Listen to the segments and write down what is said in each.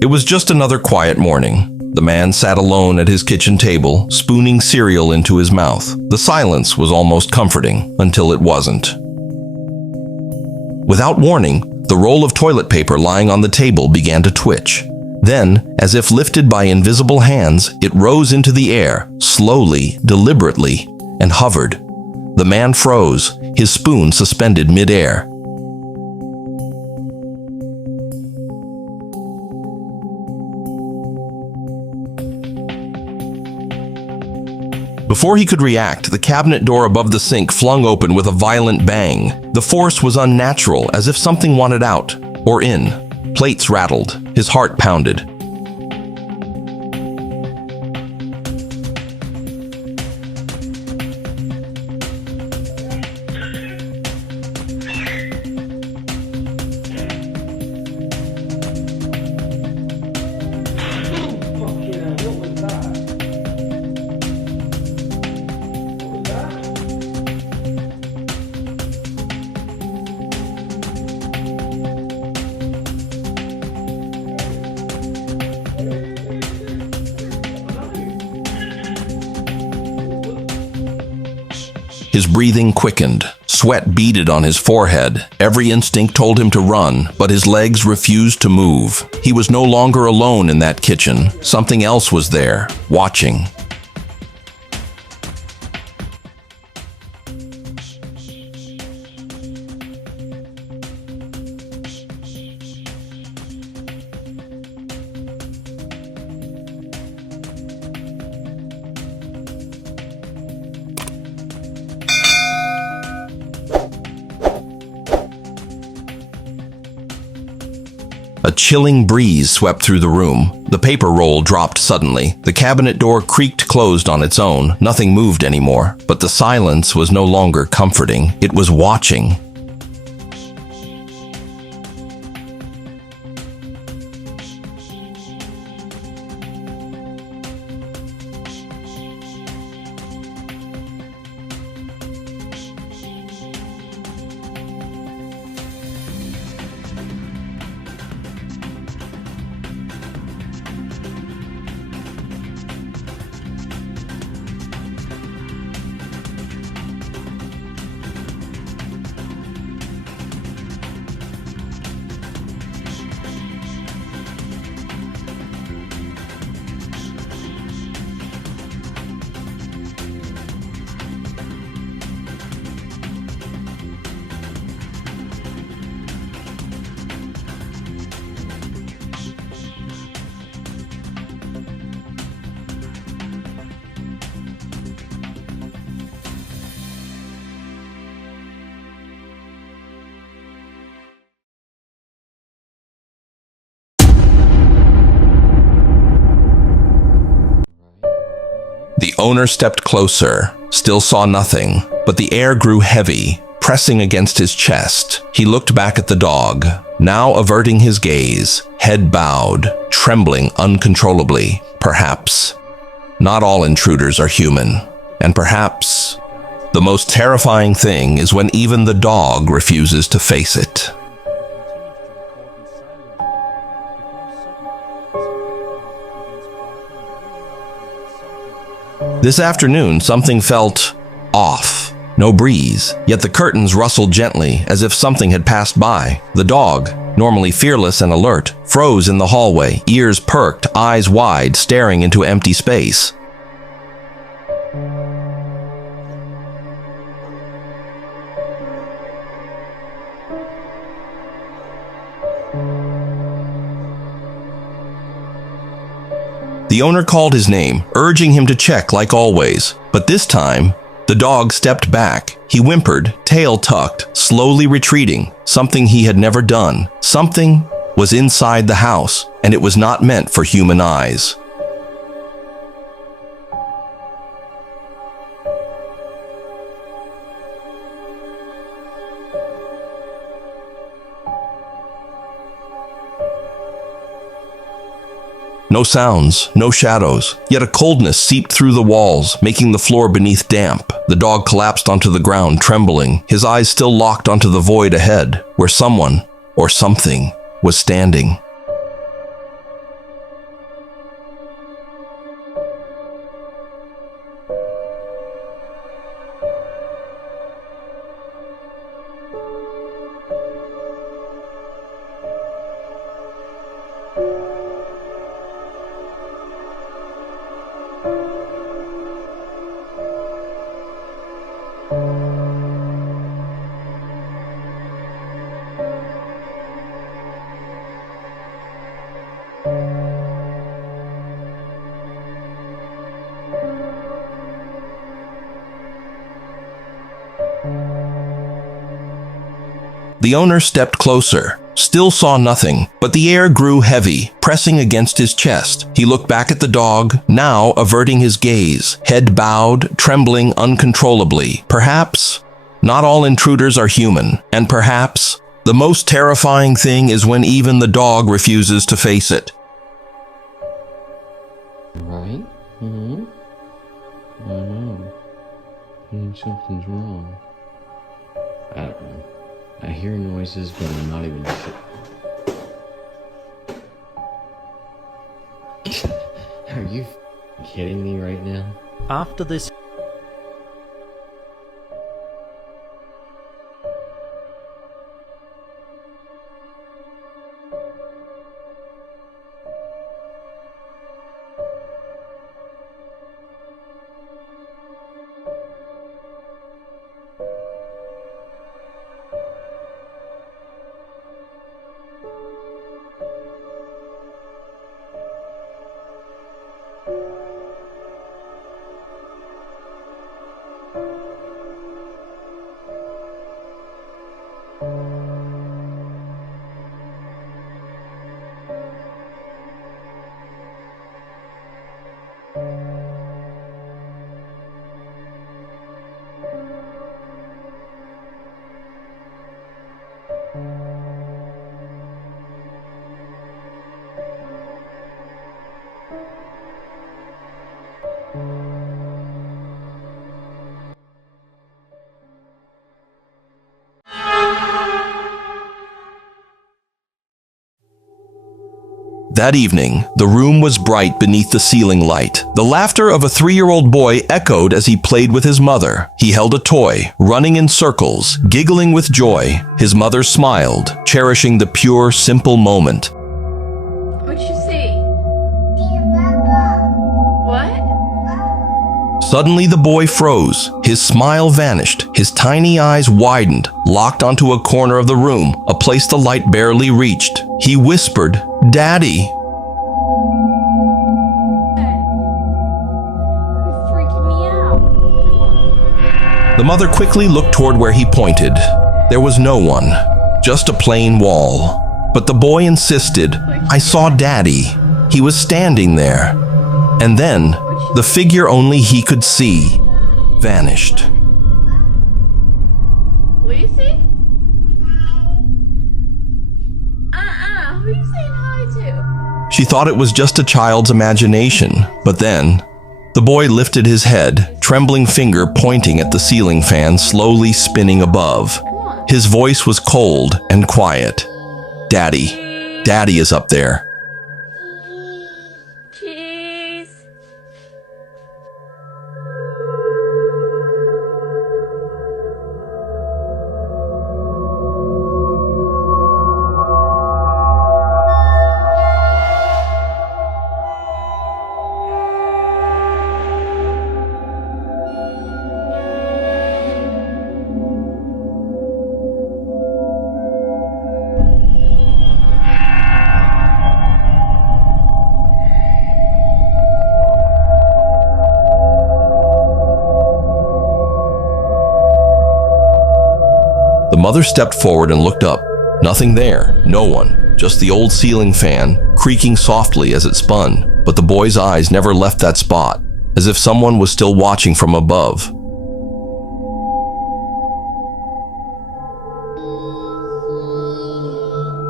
It was just another quiet morning. The man sat alone at his kitchen table, spooning cereal into his mouth. The silence was almost comforting until it wasn't. Without warning, the roll of toilet paper lying on the table began to twitch. Then, as if lifted by invisible hands, it rose into the air, slowly, deliberately, and hovered. The man froze, his spoon suspended mid-air. Before he could react, the cabinet door above the sink flung open with a violent bang. The force was unnatural, as if something wanted out, or in. Plates rattled. His heart pounded. His breathing quickened. Sweat beaded on his forehead. Every instinct told him to run, but his legs refused to move. He was no longer alone in that kitchen. Something else was there, watching. A chilling breeze swept through the room. The paper roll dropped suddenly. The cabinet door creaked closed on its own. Nothing moved anymore. But the silence was no longer comforting. It was watching. The owner stepped closer, still saw nothing, but the air grew heavy, pressing against his chest. He looked back at the dog, now averting his gaze, head bowed, trembling uncontrollably. Perhaps not all intruders are human, and perhaps the most terrifying thing is when even the dog refuses to face it. This afternoon, something felt off. No breeze, yet the curtains rustled gently as if something had passed by. The dog, normally fearless and alert, froze in the hallway, ears perked, eyes wide, staring into empty space. The owner called his name, urging him to check like always. But this time, the dog stepped back. He whimpered, tail tucked, slowly retreating. Something he had never done. Something was inside the house, and it was not meant for human eyes. No sounds, no shadows, yet a coldness seeped through the walls, making the floor beneath damp. The dog collapsed onto the ground, trembling, his eyes still locked onto the void ahead, where someone, or something, was standing. The owner stepped closer, still saw nothing, but the air grew heavy, pressing against his chest. He looked back at the dog, now averting his gaze, head bowed, trembling uncontrollably. Perhaps not all intruders are human, and perhaps the most terrifying thing is when even the dog refuses to face it. Right? Mm-hmm. I know. I think something's wrong. I don't know. I hear noises, but I'm not even sure. Are you kidding me right now? After this That evening, the room was bright beneath the ceiling light. The laughter of a 3-year-old boy echoed as he played with his mother. He held a toy, running in circles, giggling with joy. His mother smiled, cherishing the pure, simple moment. What'd you see? What? Suddenly the boy froze. His smile vanished. His tiny eyes widened, locked onto a corner of the room, a place the light barely reached. He whispered, "Daddy." You're freaking me out. The mother quickly looked toward where he pointed. There was no one, just a plain wall. But the boy insisted, "I saw Daddy. He was standing there." And then, the figure only he could see vanished. Lucy? Who are you saying hi to? She thought it was just a child's imagination, but then, the boy lifted his head, trembling finger pointing at the ceiling fan slowly spinning above. His voice was cold and quiet. "Daddy. Daddy is up there." Cheese. The mother stepped forward and looked up. Nothing there, no one, just the old ceiling fan, creaking softly as it spun. But the boy's eyes never left that spot, as if someone was still watching from above.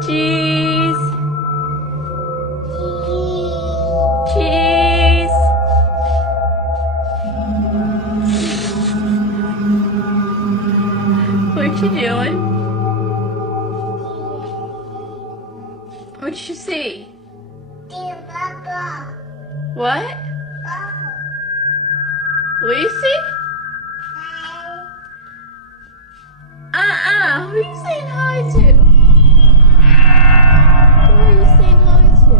Cheese. Cheese. What you doing? What'd you see? What? Lucy? Who are you saying hi to? Who are you saying hi to?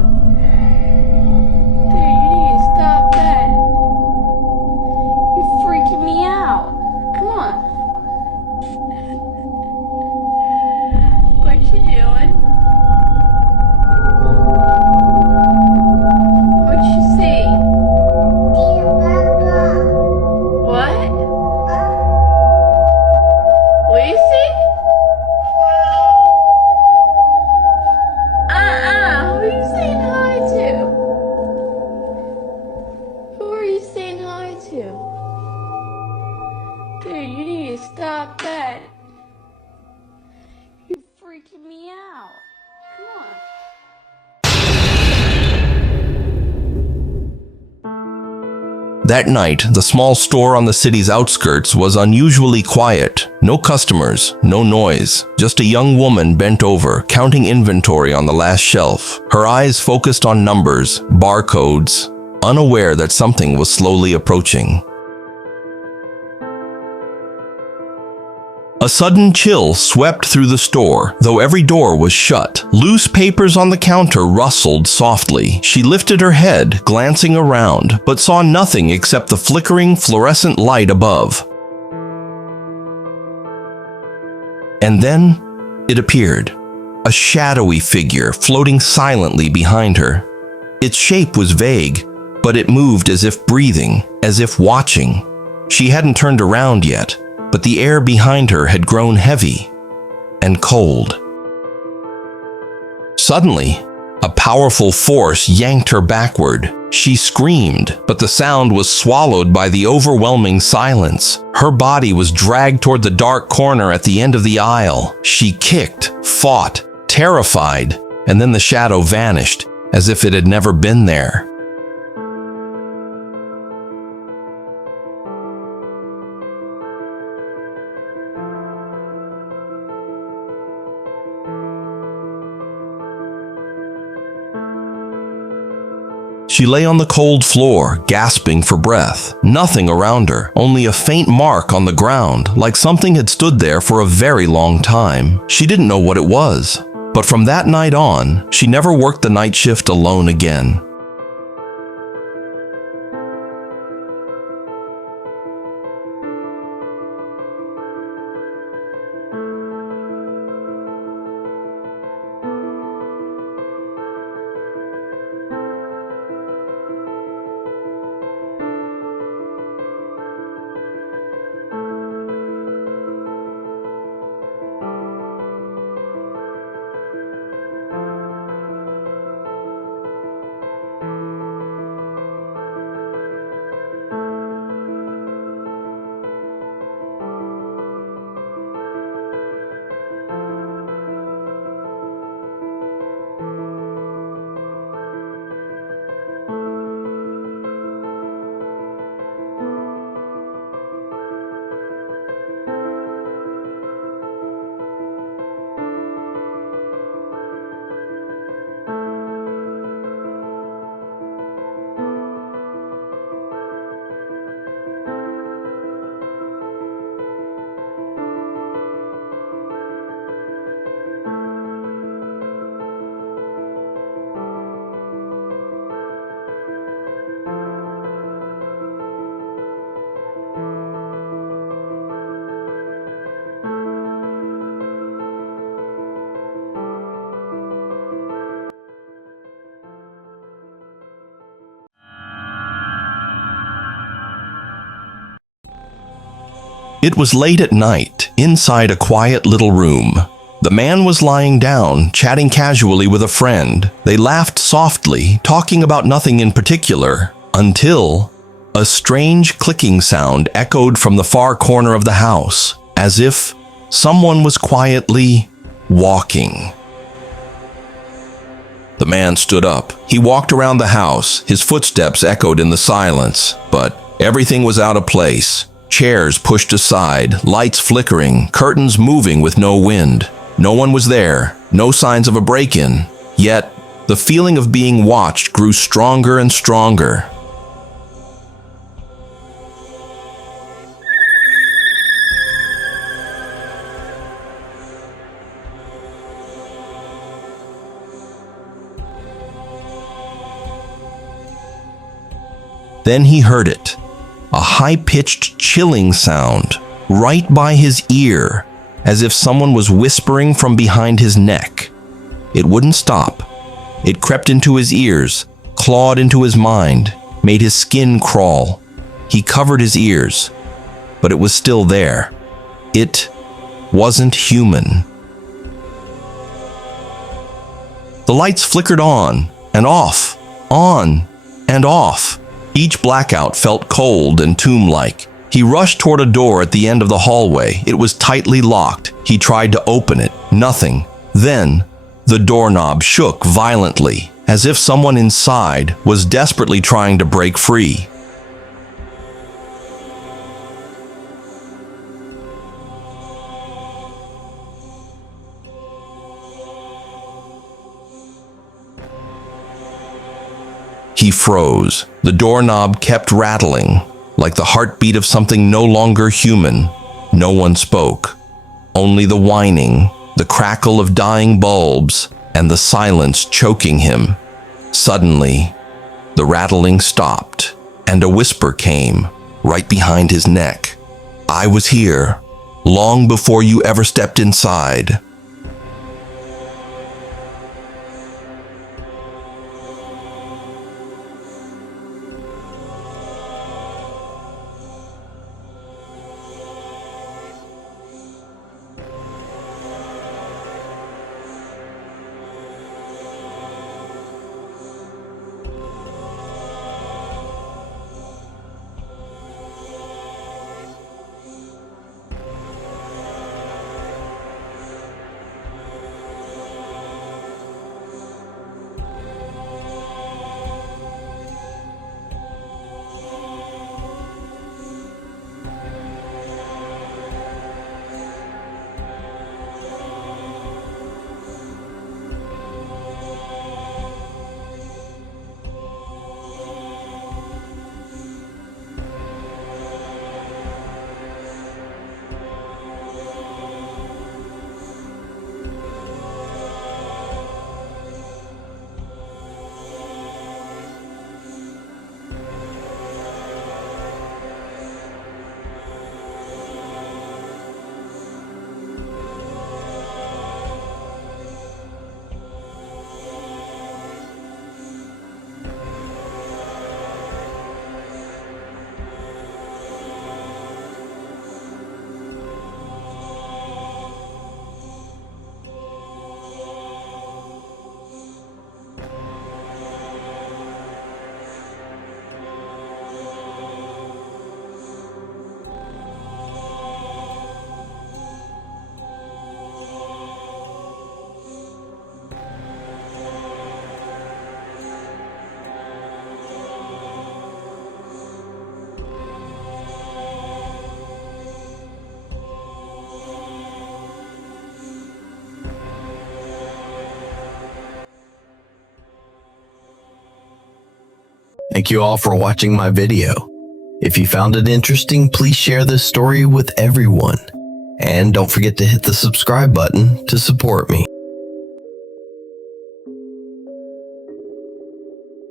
Dude, you need to stop that. You're freaking me out. Come on. What you doing? What'd you see? What? Lucy? That night, the small store on the city's outskirts was unusually quiet. No customers, no noise, just a young woman bent over, counting inventory on the last shelf. Her eyes focused on numbers, barcodes, unaware that something was slowly approaching. A sudden chill swept through the store, though every door was shut. Loose papers on the counter rustled softly. She lifted her head, glancing around, but saw nothing except the flickering fluorescent light above. And then it appeared, a shadowy figure floating silently behind her. Its shape was vague, but it moved as if breathing, as if watching. She hadn't turned around yet, but the air behind her had grown heavy and cold. Suddenly, a powerful force yanked her backward. She screamed, but the sound was swallowed by the overwhelming silence. Her body was dragged toward the dark corner at the end of the aisle. She kicked, fought, terrified, and then the shadow vanished, as if it had never been there. She lay on the cold floor, gasping for breath. Nothing around her, only a faint mark on the ground, like something had stood there for a very long time. She didn't know what it was, but from that night on, she never worked the night shift alone again. It was late at night, inside a quiet little room. The man was lying down, chatting casually with a friend. They laughed softly, talking about nothing in particular, until a strange clicking sound echoed from the far corner of the house, as if someone was quietly walking. The man stood up. He walked around the house. His footsteps echoed in the silence, but everything was out of place. Chairs pushed aside, lights flickering, curtains moving with no wind. No one was there, no signs of a break-in. Yet, the feeling of being watched grew stronger and stronger. Then he heard it. A high-pitched, chilling sound, right by his ear, as if someone was whispering from behind his neck. It wouldn't stop. It crept into his ears, clawed into his mind, made his skin crawl. He covered his ears, but it was still there. It wasn't human. The lights flickered on and off, on and off. Each blackout felt cold and tomb-like. He rushed toward a door at the end of the hallway. It was tightly locked. He tried to open it. Nothing. Then, the doorknob shook violently, as if someone inside was desperately trying to break free. He froze. The doorknob kept rattling, like the heartbeat of something no longer human. No one spoke. Only the whining, the crackle of dying bulbs, and the silence choking him. Suddenly, the rattling stopped, and a whisper came, right behind his neck. "I was here, long before you ever stepped inside." Thank you all for watching my video. If you found it interesting, please share this story with everyone. And don't forget to hit the subscribe button to support me.